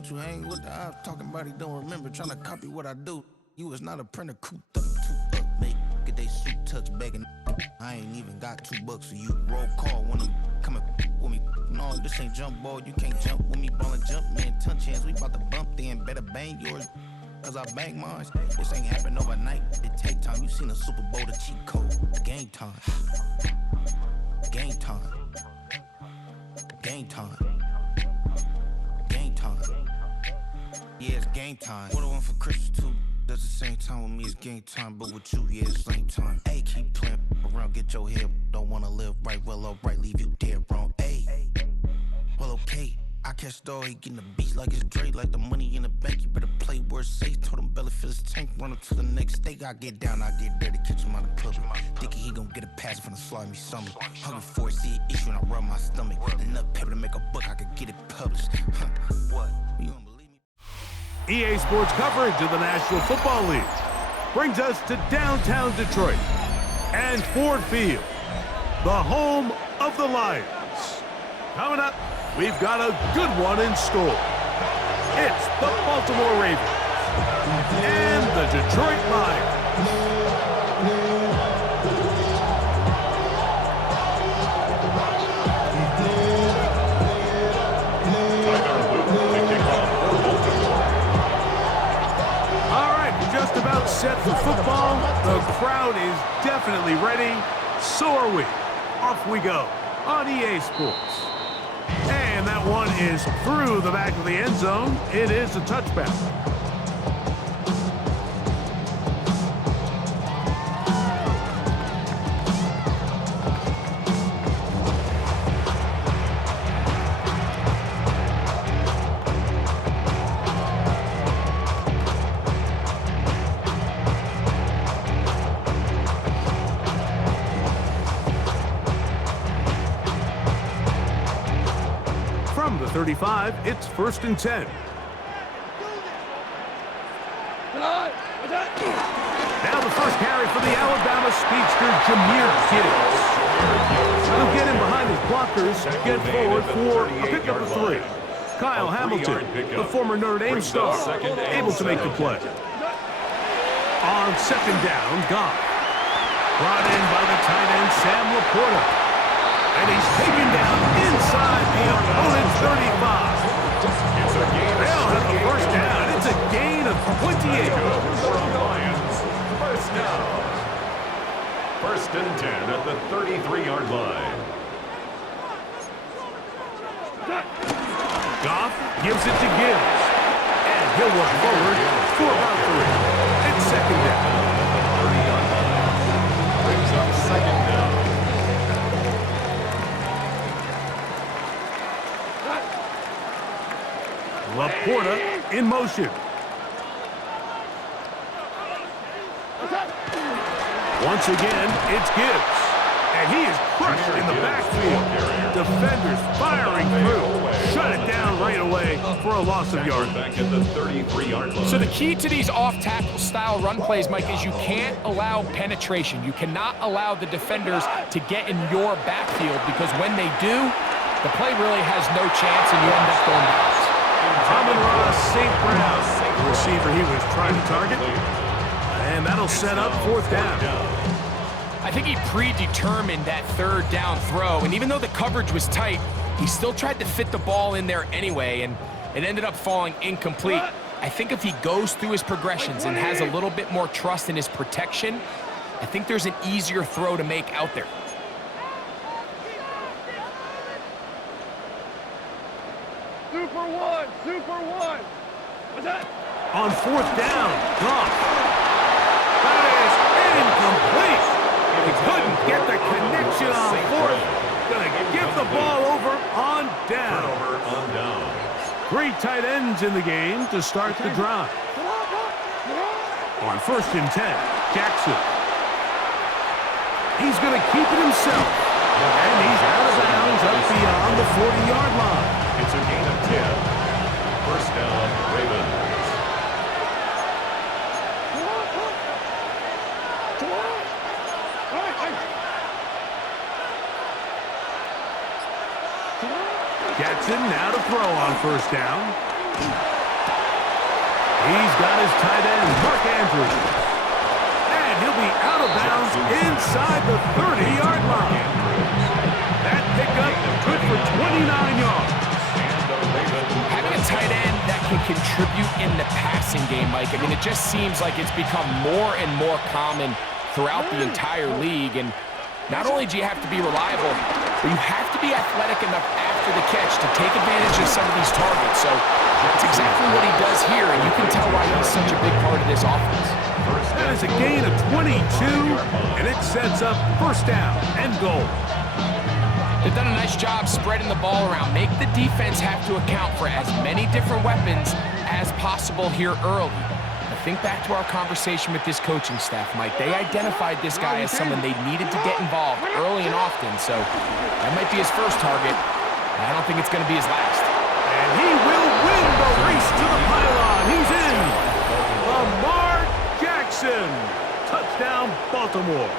Don't you hang with the ops talking about he don't remember, trying to copy what I do. You is not a printer, cooped up, too up, mate. Get they suit touch begging. I ain't even got $2, so you roll call when I'm coming with me. No, this ain't jump ball, you can't jump with me. Ballin' jump, man, touch hands, we bout to bump then. Better bang yours, cause I bang mine. This ain't happen overnight, it take time. You seen a Super Bowl, the cheat code. Game time. Game time. Game time. Game time. Yeah, it's game time. What I want for Christmas too. Does the same time with me, it's game time, but with you, yeah, it's same time. Hey, keep playing around, get your head. Don't wanna live right, well, alright, leave you dead wrong. Hey, well, okay. I catch the dog, he getting the beats like it's Dre, like the money in the bank. You better play where it's safe. Told him belly fill his tank, run up to the next steak. I get down, I get dirty, catch him on the public. Thinking he gon' get a pass from the slaughter me summer. Hungry for it, see an issue and I rub my stomach. Enough paper to make a book, I could get it published. What? You don't believe me? EA Sports coverage of the National Football League brings us to downtown Detroit and Ford Field, the home of the Lions. Coming up, we've got a good one in store. It's the Baltimore Ravens and the Detroit Lions. All right, we're just about set for football. The crowd is definitely ready. So are we. Off we go on EA Sports. And that one is through the back of the end zone. It is a touchback. From the 35, it's 1st and 10. Now the first carry for the Alabama speedster, Jahmyr Gibbs. He'll get in behind his blockers, get forward for a pickup of 3. Kyle Hamilton, the former Notre Dame star, able to make the play. On 2nd down, Goff. Brought in by the tight end, Sam Laporta. And he's taken down inside the opponent's 35. They'll have the first down. It's a gain of 28. First down. 1st and 10 at the 33-yard line. Goff gives it to Gibbs. And he'll work forward for about 3. It's 2nd down. 30-yard line. Brings up 2nd down. Laporta in motion. Once again, it's Gibbs. And he is crushed in the backfield. Defenders firing through. Shut it down right away for a loss of yardage. Back at the 33-yard line. So the key to these off-tackle style run plays, Mike, is you can't allow penetration. You cannot allow the defenders to get in your backfield, because when they do, the play really has no chance and you end up going back. Amon-Ra St. Brown, the receiver he was trying to target. And that'll set up 4th down. I think he predetermined that 3rd down throw, and even though the coverage was tight, he still tried to fit the ball in there anyway, and it ended up falling incomplete. I think if he goes through his progressions and has a little bit more trust in his protection, I think there's an easier throw to make out there. Super one. What's that? On 4th down, Goff. That is incomplete. He couldn't get the connection on 4th. Gonna give the ball over on down. 3 tight ends in the game to start the drive. On 1st and 10, Jackson. He's gonna keep it himself. And he's out of bounds up beyond the 40-yard line. It's a gain of 10. 1st down, Ravens. Jackson now to throw on 1st down. his tight end, Mark Andrews. And he'll be out of bounds inside the 30-yard line. That pickup good for 29 yards. Having a tight end that can contribute in the passing game, Mike, I mean, it just seems like it's become more and more common throughout the entire league. And not only do you have to be reliable, but you have to be athletic enough after the catch to take advantage of some of these targets. So it's exactly what he does here, and you can tell why he's such a big part of this offense. That is a gain of 22, and it sets up first down and goal. They've done a nice job spreading the ball around. Make the defense have to account for as many different weapons as possible here early. Now think back to our conversation with this coaching staff, Mike. They identified this guy as someone they needed to get involved early and often, so that might be his first target. I don't think it's going to be his last. And he will win the race to the pylon. He's in. Lamar Jackson. Touchdown, Baltimore.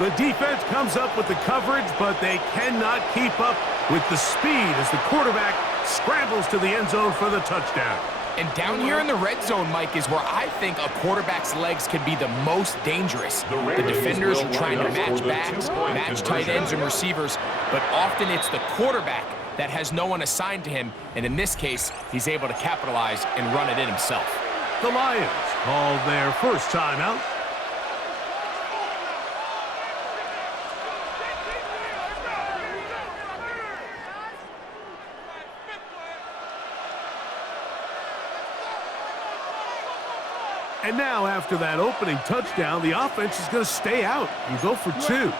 The defense comes up with the coverage, but they cannot keep up with the speed as the quarterback scrambles to the end zone for the touchdown. And down here in the red zone, Mike, is where I think a quarterback's legs can be the most dangerous. The defenders are trying to match backs, match tight ends and receivers, but often it's the quarterback that has no one assigned to him, and in this case, he's able to capitalize and run it in himself. The Lions called their first timeout. And now, after that opening touchdown, the offense is going to stay out and go for two.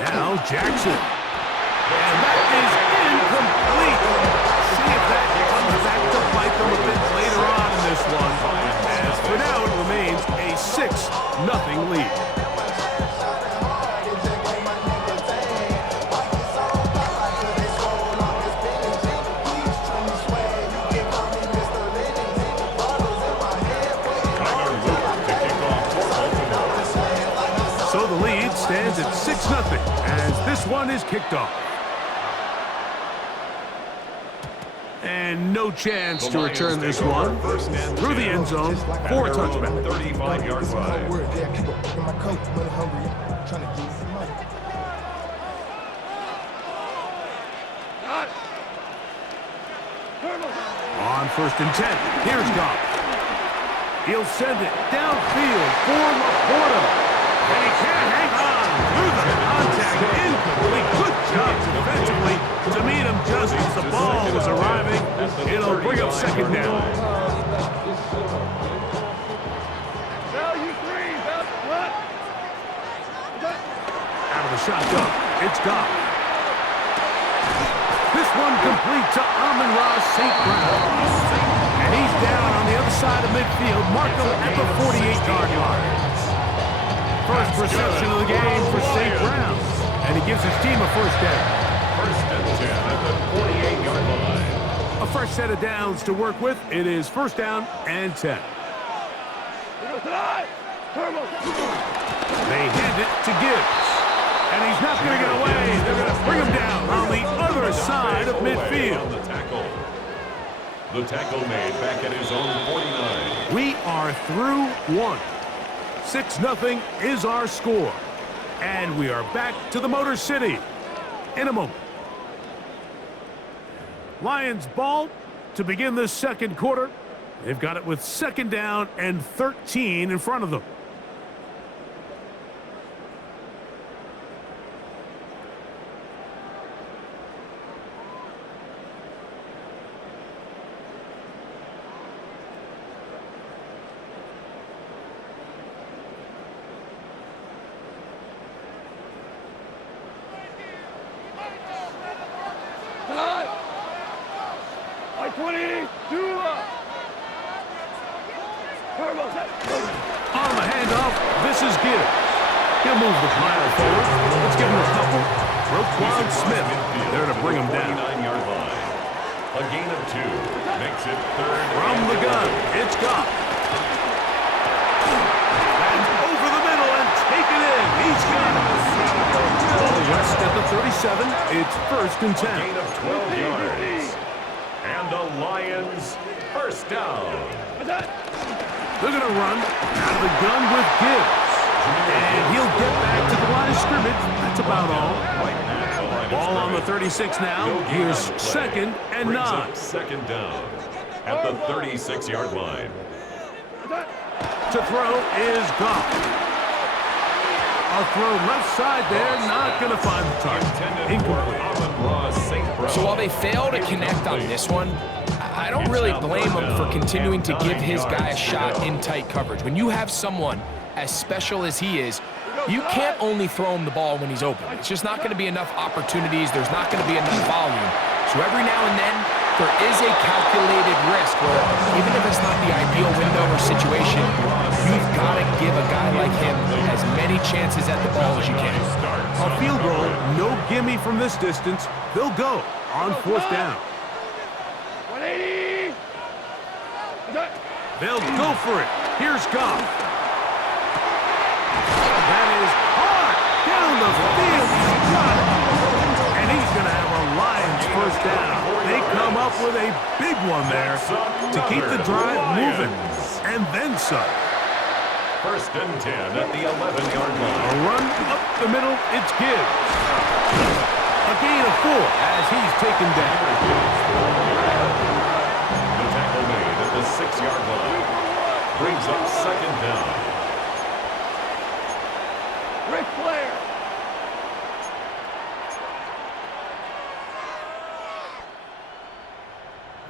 Now, Jackson. And that is incomplete. See if that comes back to bite them a bit later on in this one. As for now, it remains a 6-0 lead. So the lead stands at 6-0 as this one is kicked off. And no chance to return this one through the end zone for a touchback. 35-yard line. On 1st and 10, here's Goff. He'll send it downfield for Laporta. And he can't hang on through the contact. Incomplete. Good job defensively to meet him just as the ball was arriving. It'll bring up second down. Out of the shotgun, it's Goff. This one complete to Amon-Ra St. Brown. And he's down on the other side of midfield. Mark him at the 48-yard line. First reception of the game for St. Brown. And he gives his team a first down. 1st and 10 at the 48-yard line. A fresh set of downs to work with. It is first down and 10. They hand it to Gibbs. And he's not going to get away. They're going to bring him down on the other side of midfield. The tackle made back at his own 49. We are through one. 6-0 is our score. And we are back to the Motor City in a moment. Lions ball to begin this second quarter. They've got it with 2nd down and 13 in front of them. On the handoff, this is Gibbs. He'll move the pile forward. Let's give him a couple. Roquan Smith there to bring him down. 49-yard line. A gain of 2 makes it 3rd. From the gun, it's Goff. And over the middle and take it in. He's got it. Ball west at the 37. It's 1st and 10. A gain of 12 yards. And the Lions First down. They're going to run out of the gun with Gibbs. And he'll get back to the line of scrimmage. That's about all. Ball on the 36 now. Here's second and 9. Second down at the 36-yard line. To throw is Goff. A throw left side there, not going to find the target. Incomplete. So while they fail to connect on this one, I don't really blame him for continuing to give his guy a shot in tight coverage. When you have someone as special as he is, you can't only throw him the ball when he's open. It's just not going to be enough opportunities. There's not going to be enough volume. So every now and then, there is a calculated risk where even if it's not the ideal window or situation, you've got to give a guy like him as many chances at the ball as you can. A field goal, no gimme from this distance. They'll go on 4th down. 180. They'll go for it. Here's Goff. That is hard down the field. He's got it. And he's going to have a Lions first down. They come up with a big one there to keep the drive moving. And then some. First and 10 at the 11-yard line. A run up the middle. It's Gibbs. A gain of 4 as he's taken down. The tackle made at the 6-yard line. Brings up second down. Rick Flair.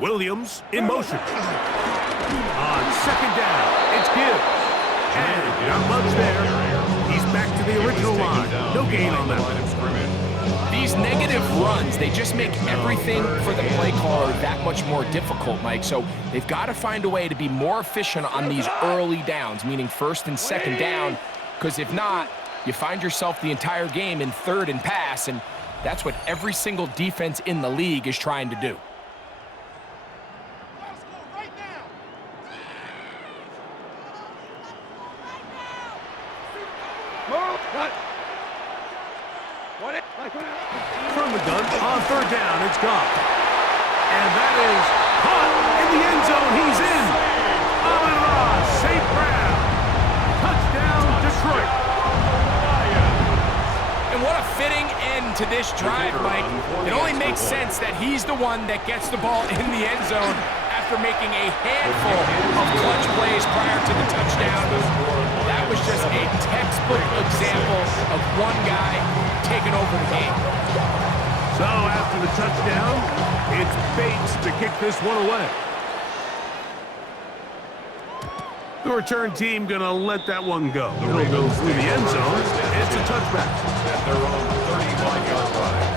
Williams in motion. On second down, it's Gibbs. And not much there. He's back to the original line. No gain on that one. These negative runs, they just make everything for the play caller that much more difficult, Mike. So they've got to find a way to be more efficient on these early downs, meaning first and second down, because if not, you find yourself the entire game in 3rd and pass, and that's what every single defense in the league is trying to do. From the gun, on 3rd down, it's Goff. And that is caught in the end zone. He's in. Amon-Ra, St. Brown. Touchdown, Detroit. And what a fitting end to this drive, Mike. It only makes sense that he's the one that gets the ball in the end zone after making a handful of clutch plays prior to the touchdown. That was just a textbook example of one guy taking over the game. So after the touchdown, it's Bates to kick this one away. The return team going to let that one go. It'll go through the end zone. It's a touchback. At their own 35-yard line.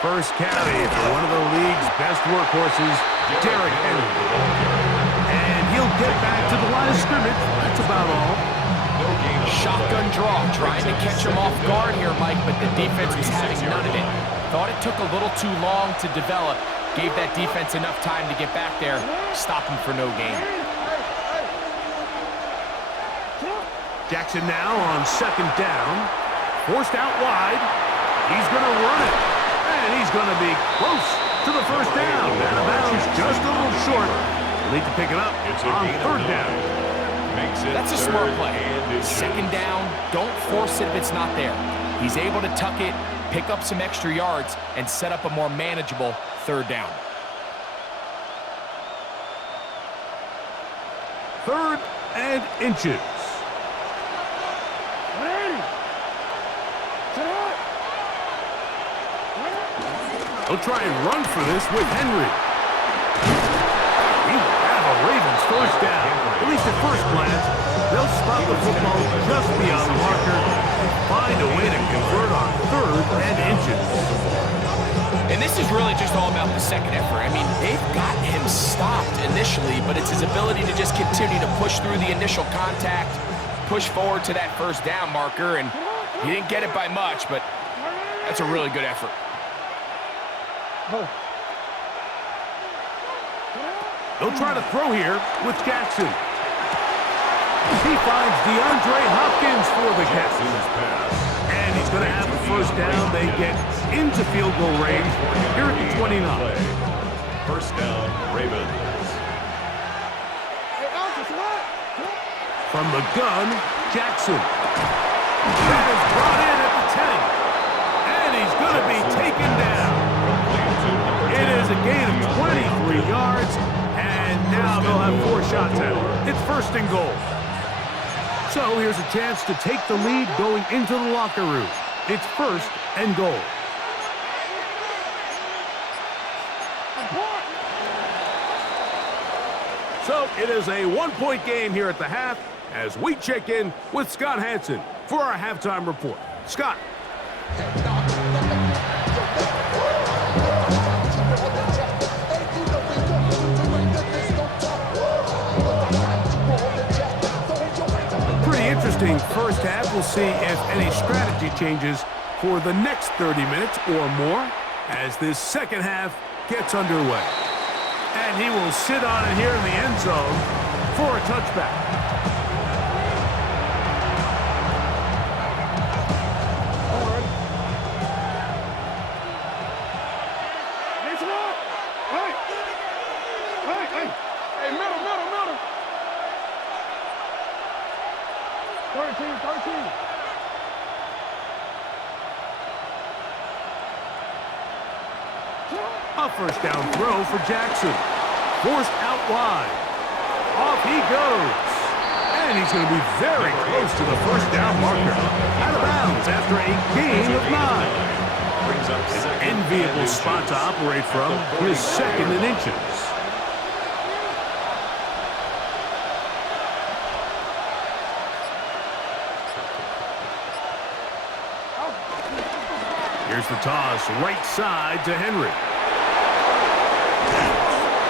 First carry for one of the league's best workhorses, Derrick Henry. And he'll get back to the line of scrimmage. That's about all. Shotgun draw, trying to catch him off guard here, Mike, but the defense was having none of it. Thought it took a little too long to develop. Gave that defense enough time to get back there, stop him for no gain. Jackson now on second down. Forced out wide. He's going to run it. And he's going to be close to the first down. Out of bounds, just a little short. Need to pick it up on 3rd down. That's a smart play. Second down, don't force it if it's not there. He's able to tuck it, pick up some extra yards, and set up a more manageable 3rd down. 3rd and inches. They'll try and run for this with Henry. He will have a Ravens first down. At least at first glance, they'll spot the football just beyond the marker and find a way to convert on 3rd and inches. And this is really just all about the second effort. I mean, they've got him stopped initially, but it's his ability to just continue to push through the initial contact, push forward to that first down marker, and he didn't get it by much, but that's a really good effort. They'll try to throw here with Jackson. He He finds DeAndre Hopkins for the catch. And he's going to have the first down. They get into field goal range here at the 29. First down, Ravens. From the gun, Jackson. That is brought in at the 10. And he's going to be taken down. It is a gain of 23 yards. And now they'll have 4 shots at it. It's first and goal. So here's a chance to take the lead going into the locker room. It's first and goal. So it is a 1-point game here at the half as we check in with Scott Hansen for our halftime report. Scott. Pretty interesting first half. We'll see if any strategy changes for the next 30 minutes or more as this second half gets underway. And he will sit on it here in the end zone for a touchback. A first down throw for Jackson. Forced out wide. Off he goes. And he's going to be very close to the first down marker. Out of bounds after a gain of 9. An enviable spot to operate from. His second in inches. Here's the toss, right side to Henry.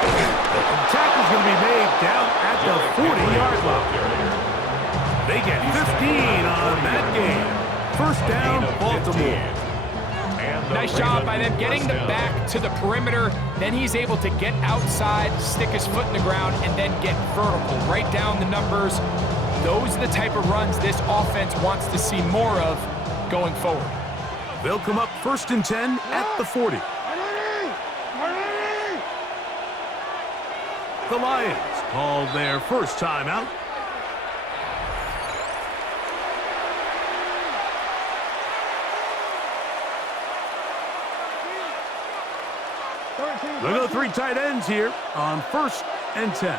The tackle's going to be made down at the 40-yard line. They get 15 on that game. First down, Baltimore. Nice job by them getting the back to the perimeter. Then he's able to get outside, stick his foot in the ground, and then get vertical. Right down the numbers. Those are the type of runs this offense wants to see more of going forward. They'll come up first and 10 at the 40. The Lions call their first timeout. They'll go 3 tight ends here on first and 10.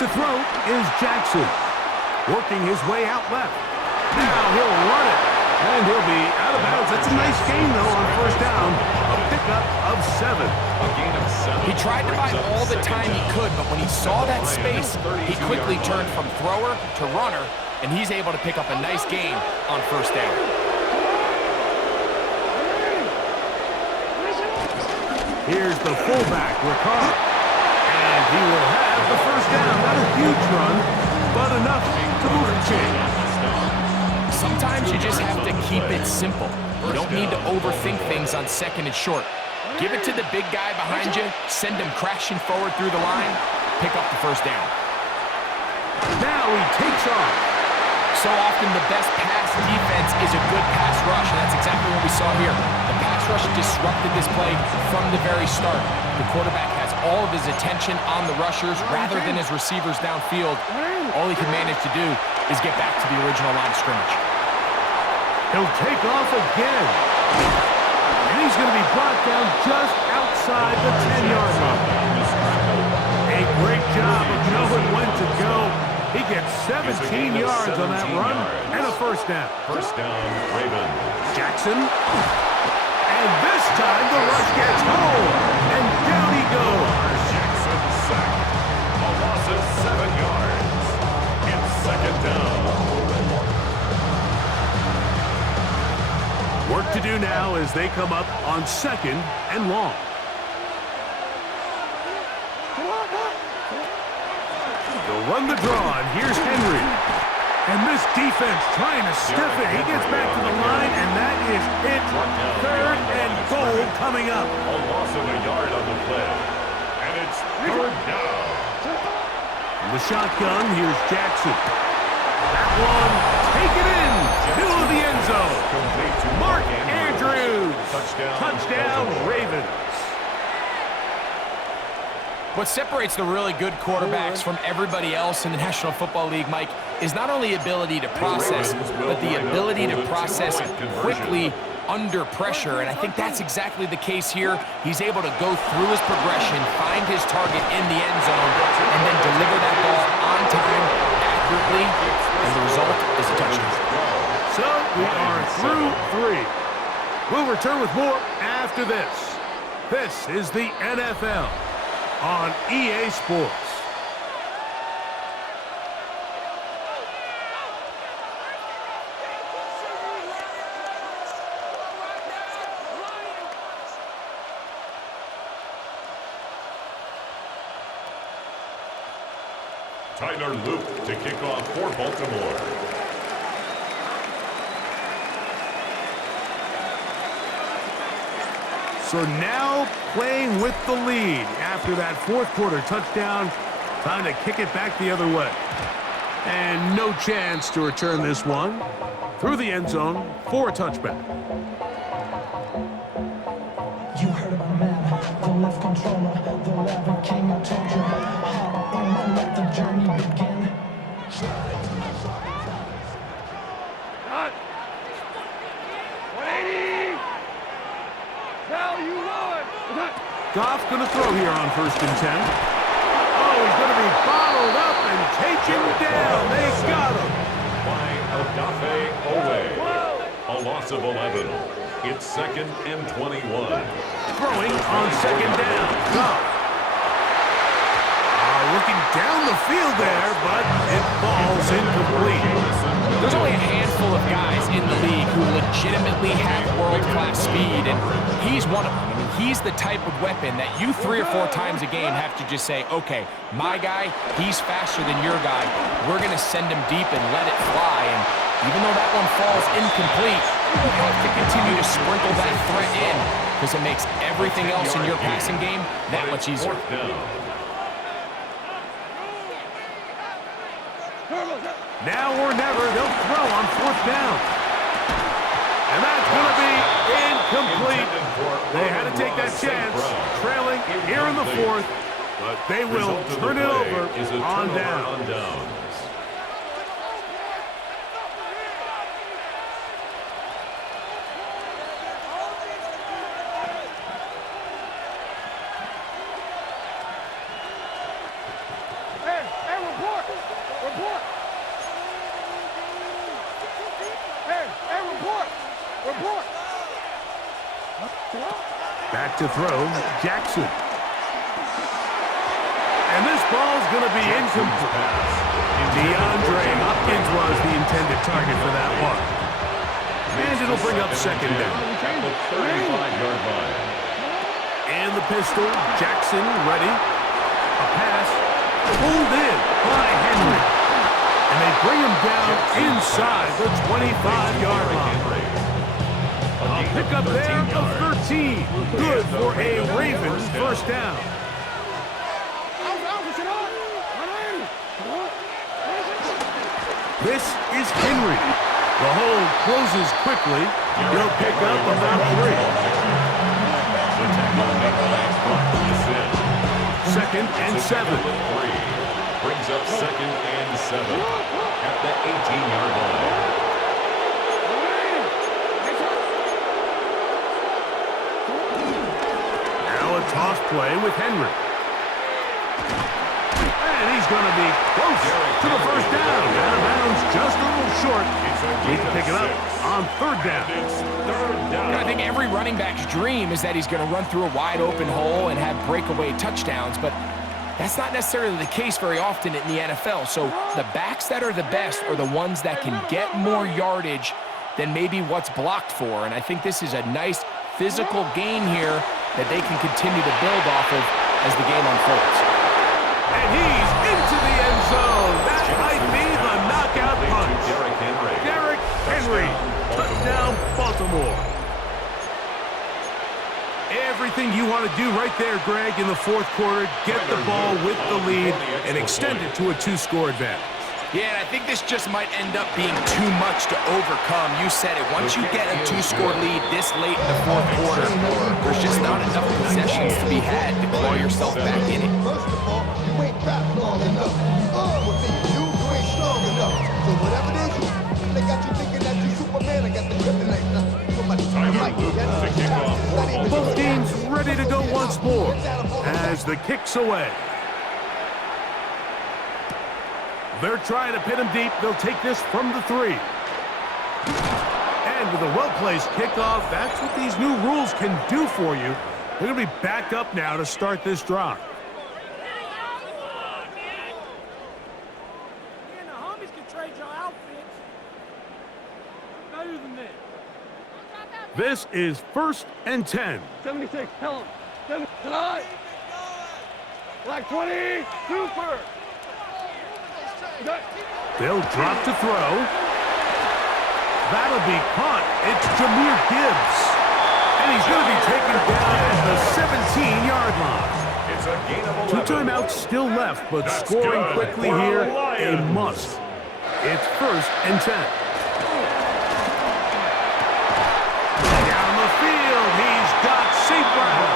To throw is Jackson, working his way out left. Now he'll run it, and he'll be out of bounds. That's a nice gain, though, on first down. A pickup of 7. A gain of 7. He tried to buy all the time he could, but when he saw that space, he quickly turned from thrower to runner, and he's able to pick up a nice gain on first down. Here's the fullback, Ricard. And he will have the first down. Not a huge run, but enough to move the chains. Sometimes you just have to keep it simple. You don't need to overthink things on second and short. Give it to the big guy behind you, send him crashing forward through the line, pick up the first down. Now he takes off. So often the best pass defense is a good pass rush, and that's exactly what we saw here. The pass rush disrupted this play from the very start. The quarterback has all of his attention on the rushers rather than his receivers downfield. All he can manage to do is get back to the original line of scrimmage. He'll take off again. And he's going to be brought down just outside the 10-yard line. A great job of knowing when to go. He gets 17 yards on that run and a first down. First down, Ravens. Jackson. And this time the rush gets home. And down he goes. Jackson sacked. A loss of 7 yards. It's second down. Work to do now as they come up on second and long. They'll run the draw, and here's Henry. And this defense trying to stiff it. He gets back to the line, and that is it. Third and goal coming up. A loss of a yard on the play. The shotgun, here's Jackson. That one, take it in, middle of the end zone. Mark Andrews, touchdown Ravens. What separates the really good quarterbacks from everybody else in the National Football League, Mike, is not only ability to process, but the ability to process quickly under pressure, and I think that's exactly the case here. He's able to go through his progression, find his target in the end zone, and then deliver that ball on time, accurately, and the result is a touchdown. So we are through 3. We'll return with more after this. This is the NFL on EA Sports. Tyler Luke to kick off for Baltimore. So now playing with the lead after that fourth quarter touchdown, time to kick it back the other way. And no chance to return this one through the end zone for a touchback. You heard about Madden, the left controller, the lever king. I told you how I let the journey begin. Cut. 180. Now you run. Goff's going to throw here on 1st and 10. Oh, he's going to be bottled up and taken down. They got him. By Odafe Owe. A loss of 11. It's 2nd and 21. Throwing on 2nd down. Goff. Looking down the field there, but it falls incomplete. There's only a handful of guys in the league who legitimately have world-class speed, and he's one of them. I mean, he's the type of weapon that you 3 or 4 times a game have to just say, okay, my guy, he's faster than your guy. We're going to send him deep and let it fly. And even though that one falls incomplete, you have to continue to sprinkle that threat in because it makes everything else in your passing game that much easier. Now or never, they'll throw on 4th down. And that's going to be incomplete. They had to take that chance, trailing here in the 4th, but they will turn it over on down. Hey, report. Report. Report. Back to throw, Jackson. And this ball's going to be incomplete. DeAndre Hopkins was the intended target for that one. And it'll bring up 2nd down. And the pistol, Jackson ready. A pass, pulled in by Henry. And they bring him down inside the 25-yard line. A pickup there of 13. Good for a Ravens 1st down. This is Henry. The hold closes quickly. He'll pick up about 3. 2nd and 7. Brings up 2nd and 7 at the 18-yard line. Toss play with Henry. And he's going to be close to the 1st down. Out of bounds, just a little short. Need to pick it up on 3rd down. I think every running back's dream is that he's going to run through a wide open hole and have breakaway touchdowns, but that's not necessarily the case very often in the NFL. So the backs that are the best are the ones that can get more yardage than maybe what's blocked for. And I think this is a nice physical gain here that they can continue to build off of as the game unfolds. And he's into the end zone. That might be the knockout punch. Derrick Henry, touchdown Baltimore. Everything you want to do right there, Greg, in the fourth quarter. Get the ball with the lead and extend it to a 2-score advantage. Yeah, and I think this just might end up being too much to overcome. You said it. Once you get a 2-score lead this late in the fourth quarter, there's just not enough possessions to be had to claw yourself back in it. First of all, you ain't fat long enough. You ain't strong enough. So whatever it is, they got you thinking that you Superman. I got the kryptonite. Both teams ready to go once more as the kick's away. They're trying to pin him deep. They'll take this from the 3. And with a well-placed kickoff, that's what these new rules can do for you. They're going to be back up now to start this drive. Man, the homies can trade your outfits. Better than this. This is 1st and 10. 76, tell him. Tonight. Black 20, super. They'll drop to throw. That'll be caught. It's Jahmyr Gibbs. And he's going to be taken down at the 17-yard line. It's a gain of 11. 2 timeouts still left, but That's scoring good quickly for the here, a Lions. must. It's 1st and 10. Down the field, he's got St. Brown.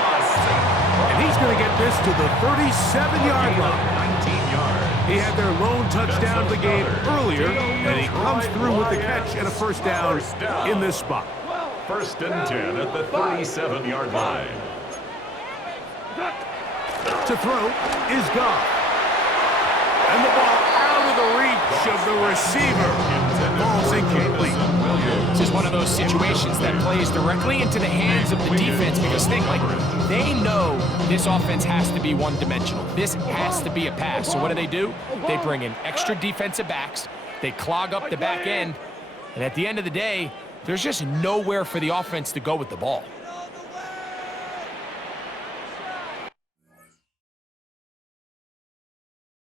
And he's going to get this to the 37-yard line. 19 yards. He had their lone touchdown of the game earlier, and he comes through with the catch and a first down in this spot. 1st and 10 at the 37-yard line. To throw is Goff. And the ball out of the reach of the receiver. Ball's incomplete. This is one of those situations that plays directly into the hands of the defense because they know this offense has to be one-dimensional. This has to be a pass. So what do? They bring in extra defensive backs. They clog up the back end. And at the end of the day, there's just nowhere for the offense to go with the ball.